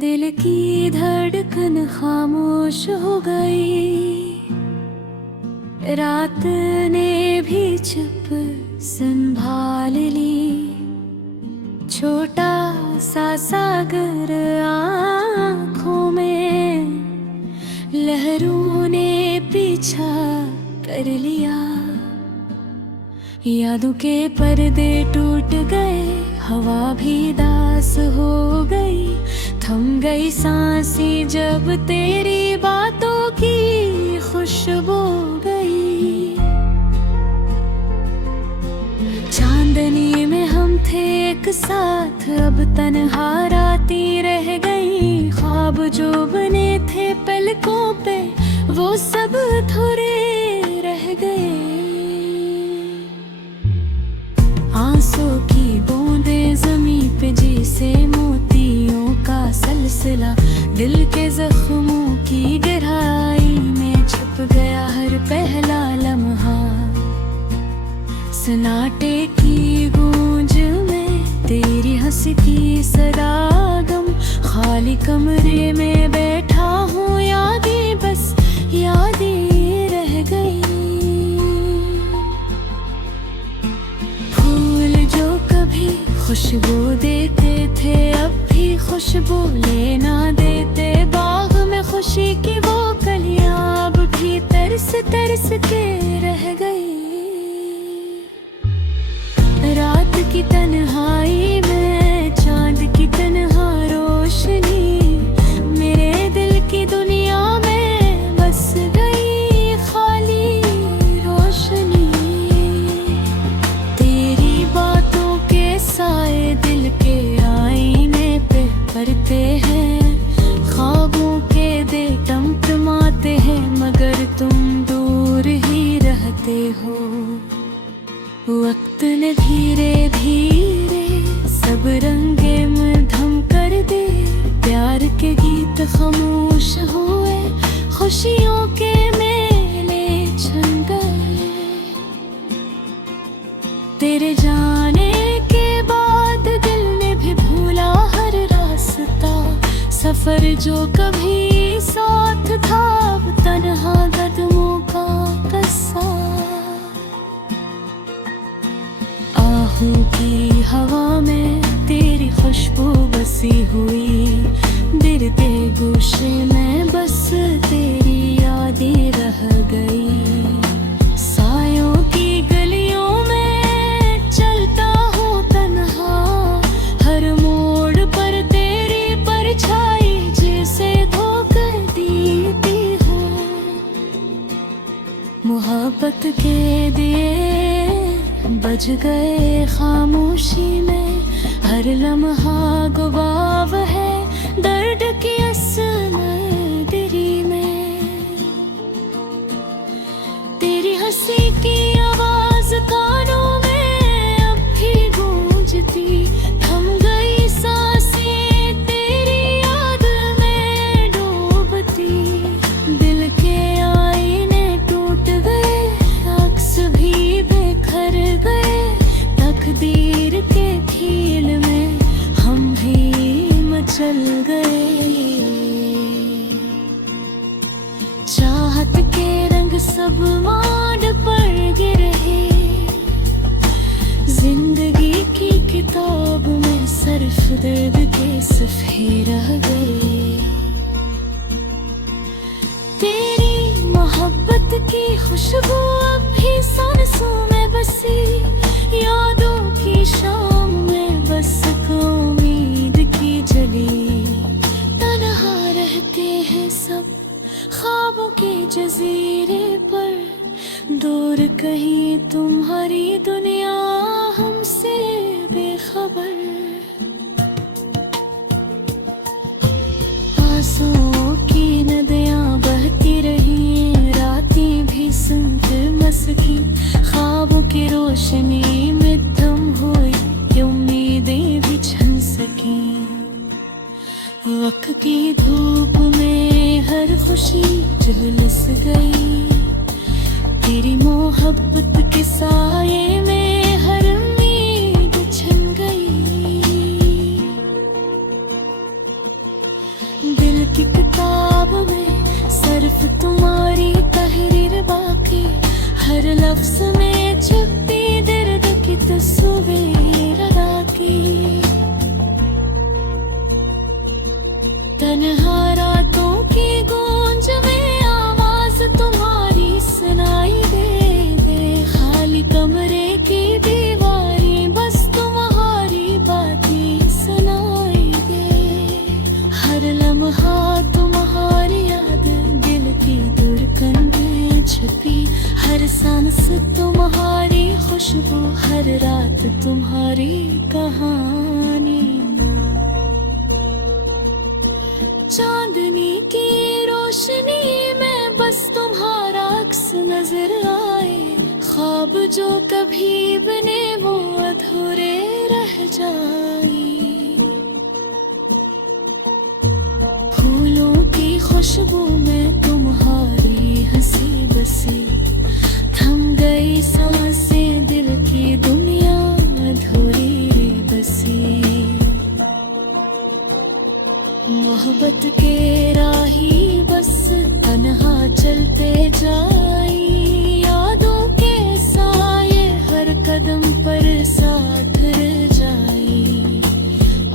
दिल की धड़कन खामोश हो गई, रात ने भी चुप संभाल ली। छोटा सा सागर आँखों में, लहरों ने पीछा कर लिया। यादों के पर्दे टूट गए, हवा भी दास हो गई। थम गई सांसें जब तेरी बातों की खुशबू गई। चांदनी में हम थे एक साथ, अब तन्हा रातें रह गई। ख्वाब जो बने थे पलकों पे, वो सब अधूरे रह गए। आंसू की बूंदें ज़मीं पे जैसे मोतियों का सिलसिला। दिल के जख्मों की गहराई में छुप गया हर पहला लम्हा। सन्नाटे की गूंज में तेरी हंसी की सरागम। खाली कमरे में बैठा हूँ, यादें बस यादें रह गई। खुशबू देते थे अब भी खुशबू लेना देते। बाग में खुशी की वो कलियां अब भी तरस तरस के रह गई। रात की तन्हाई में चांद की तन्हा रोशनी, मेरे दिल की दुनिया में बस गई खाली रोशनी। तेरी बातों के साए दिल के आईने पे पड़ते हैं। ख्वाबों के दे टमटमाते हैं, मगर तुम दूर ही रहते हो। वक्त ने धीरे धीरे सब रंगे मध्यम कर दे। प्यार के गीत खामोश हुए, खुशियों के मेले छन गए। तेरे जाने के बाद दिल ने भी भूला हर रास्ता। सफर जो कभी साथ था, अब तन्हा कदमों का किस्सा। आहों की हवा में तेरी खुशबू बसी हुई। गिरते गोशे में बस तेरी यादें रह गई। सायों की गलियों में चलता हूँ तन्हा, हर मोड़ पर तेरी परछाई जैसे धोखा देती है। मोहब्बत के दिए बज गए खामोशी में, हर लम्हा गुबाव है दर्द की असमंदरी में। तेरी हंसी की आवाज कानों में अब भी गूंजती। थम गई सांसें तेरी याद में डूबती। दिल के आईने टूट गए, अक्स भी बिखर गए। तकदीर के खेल में हम भी मचल गए। चाहत के रंग सब मांड पर गिरे। जिंदगी की किताब में सिर्फ दर्द के सफ़े रह गए। तेरी मोहब्बत की खुशबू अब भी सांसों में बसी। यादों की शाम में बस उम्मीद की जली। तन्हा रहते हैं सब ख्वाबों के जजीरे पर, दूर कहीं तुम्हारी दुनिया हमसे बेखबर। आंसुओं की नदियाँ बहती रही, रातें भी सुनकर मसकी। ख्वाबों की रोशनी में दम हुई, उम्मीदें भी छन सकी। वक्त की धूप में हर खुशी झुलस गई। तेरी मोहब्बत के साये में हर उम्मीद छन गई। की किताब में सिर्फ तुम्हारी तहरीर बाकी, हर लफ्ज में छुपी दर्द की तस्वीर अदा की। तन्हा रातों की गूंज में आवाज तुम्हारी सुनाई दे, खाली कमरे की दीवारें बस तुम्हारी बातें सुनाई दे। हर लम्हा तुम्हारी याद दिल की धड़कन में छुपी, हर सांस तुम्हारी खुशबू, हर रात तुम्हारी कहानी। चांदनी की रोशनी में बस तुम्हारा अक्स नजर आए, ख्वाब जो कभी बने वो अधूरे रह जाए। फूलों की खुशबू में तुम्हारी हंसी बसी, थम गई सांसें दिल की दुनिया अधूरी बसी। मोहब्बत के राही बस तन्हा चलते जाई, यादों के साये हर कदम पर साथ रह जाई।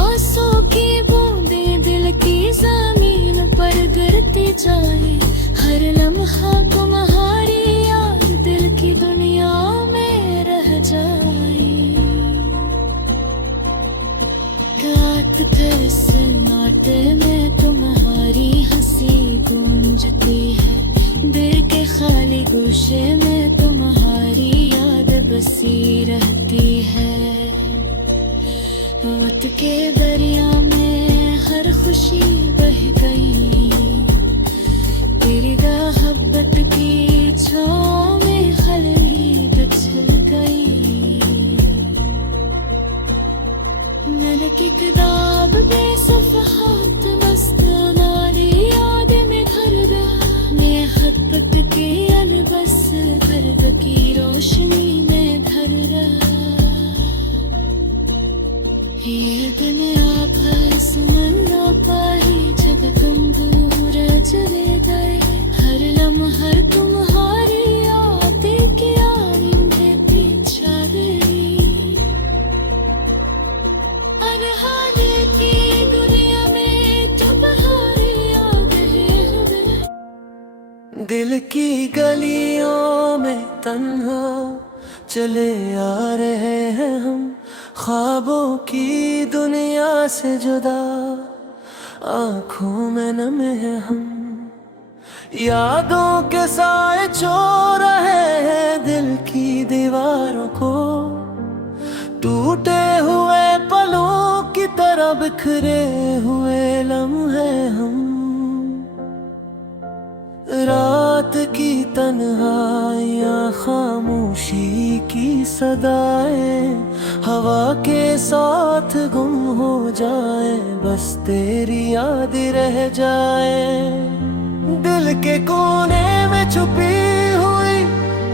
आंसू की बूंदें दिल की जमीन पर गिरती जाए, हर लम्हा तुम्हारी याद दिल की दुनिया में रह जाए। रात फिर सन्नाटे में तुम्हारी हंसी गूंजती है, दिल के खाली गोशे में तुम्हारी याद बसी रहती है। वक्त के दरिया में हर खुशी बह गई, तेरी मोहब्बत की छाँव में खली बिछल गई। मैंने की किताब में सफ़हात मस्त नारी याद में घरदा, मैं खत के अलबस दर्द की रोशनी में धर रहा। ये दुनिया भर समझना पाही जब तुम दूर चले गए, हर लम्हा तुम्हारी यादें की आरिंदे पीछा गई। अनहारे की दुनिया में तुम्हारी यादें हैं। दिल की गलियों में तन्हा चले आ रहे हैं हम, ख्वाबों की दुनिया से जुदा आँखों में नम है हम। यादों के साए छो रहे हैं दिल की दीवारों को, टूटे हुए पलों की तरह बिखरे हुए लम्हे हम। रात की तन्हाइयाँ खामोशी की सदाएं, हवा के साथ गुम हो जाए, बस तेरी याद रह जाए। दिल के कोने में छुपी हुई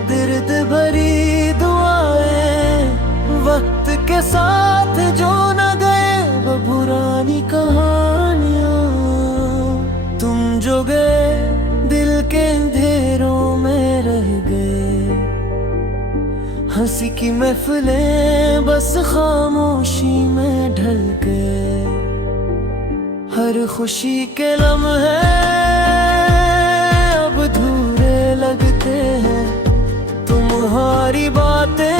दर्द भरी दुआएं, वक्त के साथ जो न गए वो पुरानी कहानियाँ। तुम जो गए दिल के अंधेरों में रह गए, हंसी की महफिलें बस खामोशी में ढल गए। हर खुशी के लम्हे अब अधूरे लगते हैं, तुम्हारी बातें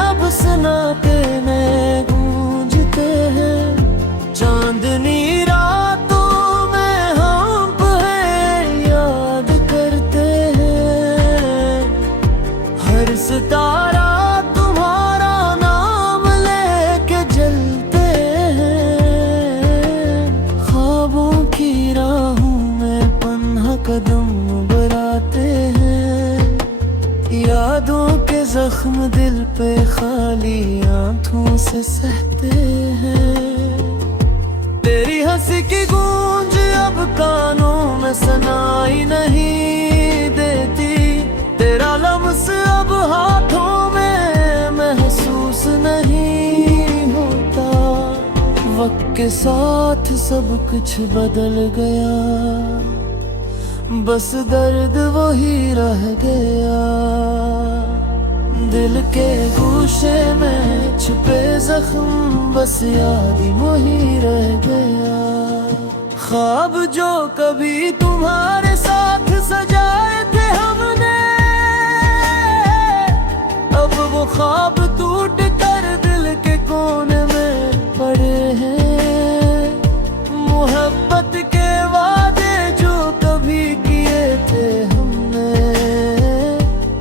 अब सन्नाटे में गूंजते हैं। चांदनी रातों में हम याद करते हैं, हर सितारा तुम्हारा नाम लेके जलते हैं। ख्वाबों की राहों में पन्हा कदम बढ़ाते हैं, यादों के जख्म दिल पे खाली आंखों से सहते हैं। तेरी हंसी की गूंज अब कानों में सुनाई नहीं देती, तेरा लम्स अब हाथों में महसूस नहीं होता। वक्त के साथ सब कुछ बदल गया, बस दर्द वही रह गया। दिल के गोशे में छुपे जख्म, बस याद वही रह गया। ख्वाब जो कभी तुम्हारे साथ सजाए थे हमने, अब वो ख्वाब टूट कर दिल के कोने में पड़े हैं। मोहब्बत के वादे जो कभी किए थे हमने,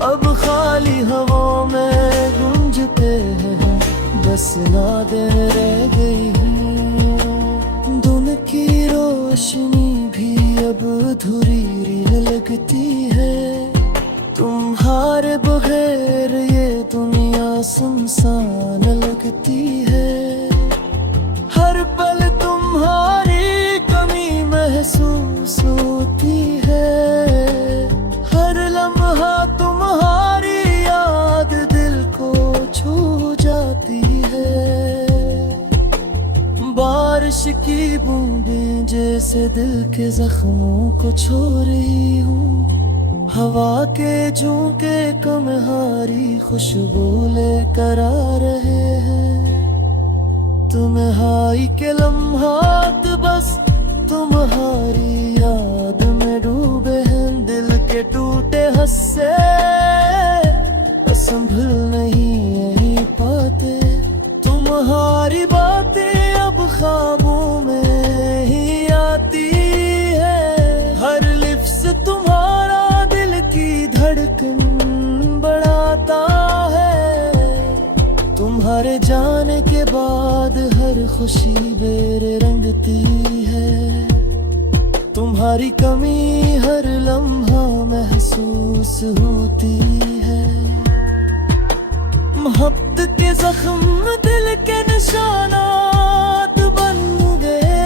अब खाली हवाओं में गूंजते हैं, बस यादें रह गई हैं। दिन की रोशनी भी अब अधूरी लगती है, तुम्हारे बगैर ये दुनिया सुनसान लगती है। हर पल तुम्हारी कमी महसूस होती है, हर लम्हा तुम्हारी याद दिल को छू जाती है। बारिश की बूंदें जैसे दिल के जख्मों को छू रही हूँ, हवा के झोंके कमहारी खुशबू लेकर आ रहे हैं। तुम्हारी के लम्हात बस तुम्हारी याद में डूबे हैं, दिल के टूटे हस्से संभल नहीं पाते। तुम्हारी बातें अब ख्वाबों में ही आती है, हर लिफ्ज़ तुम्हारा दिल की धड़कन बढ़ाता है। तुम्हारे जाने के बाद हर खुशी बेरंगती है, तुम्हारी कमी हर लम्हा महसूस होती है। मोहब्बत के जख्म दिल के निशानात बन गए,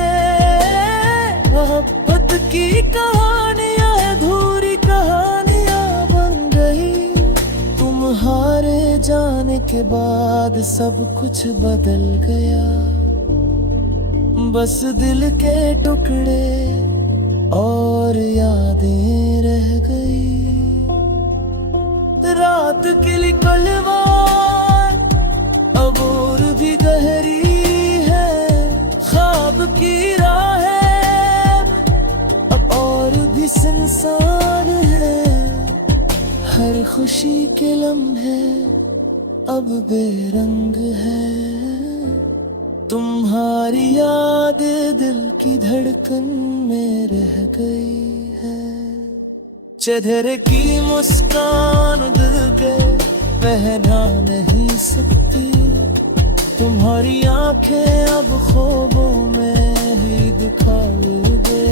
मोहब्बत की कहानियां अधूरी कहानियां बन गई। तुम्हारे जाने के बाद सब कुछ बदल गया, बस दिल के टुकड़े और यादें रह गई। रात की लिखलवार अब और भी गहरी है, ख्वाब की राहें अब और भी सुनसान है। हर खुशी के लम्हे अब बेरंग है, तुम्हारी याद दिल की धड़कन में रह गई है। चेहरे की मुस्कान दिल के पहना नहीं सकती, तुम्हारी आंखें अब ख्वाबों में ही दिखाई दे।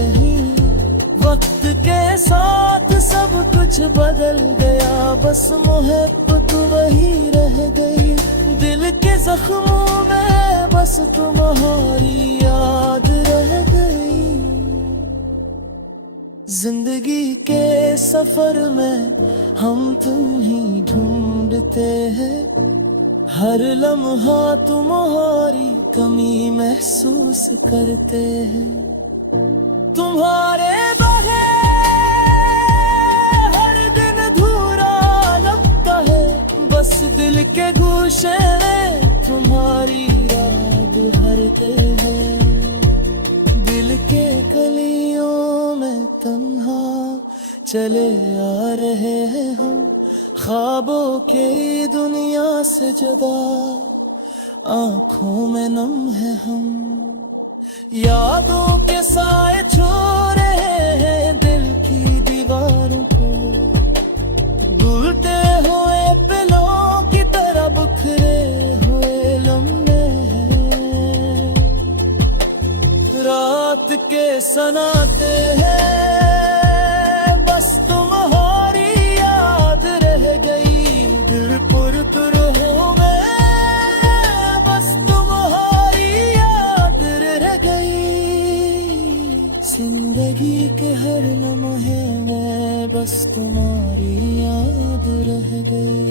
वक्त के साथ सब कुछ बदल गया, बस मोहब्बत वही रह गई। दिल के जख्मों में बस तुम्हारी याद रह गई। जिंदगी के सफर में हम तुम ही ढूंढते हैं, हर लम्हा तुम्हारी कमी महसूस करते हैं। तुम्हारे बगैर हर दिन अधूरा लगता है, बस दिल के गोशे तुम्हारी याद भरते हैं। दिल के कलियों में तन्हा चले आ रहे हैं हम, ख्वाबों के दुनिया से जुदा आंखों में नम है हम। यादों के साए छू रहे हैं दिल की दीवारों को, डूबते हुए पिलों की तरह बिखरे हुए लम्हे हैं। रात के सनाते हैं बस तुम्हारी याद रह गई। दिल पुरपुरों में बस तुम्हारी याद रह गई। जिंदगी के हर लम्हे में बस तुम्हारी याद रह गई।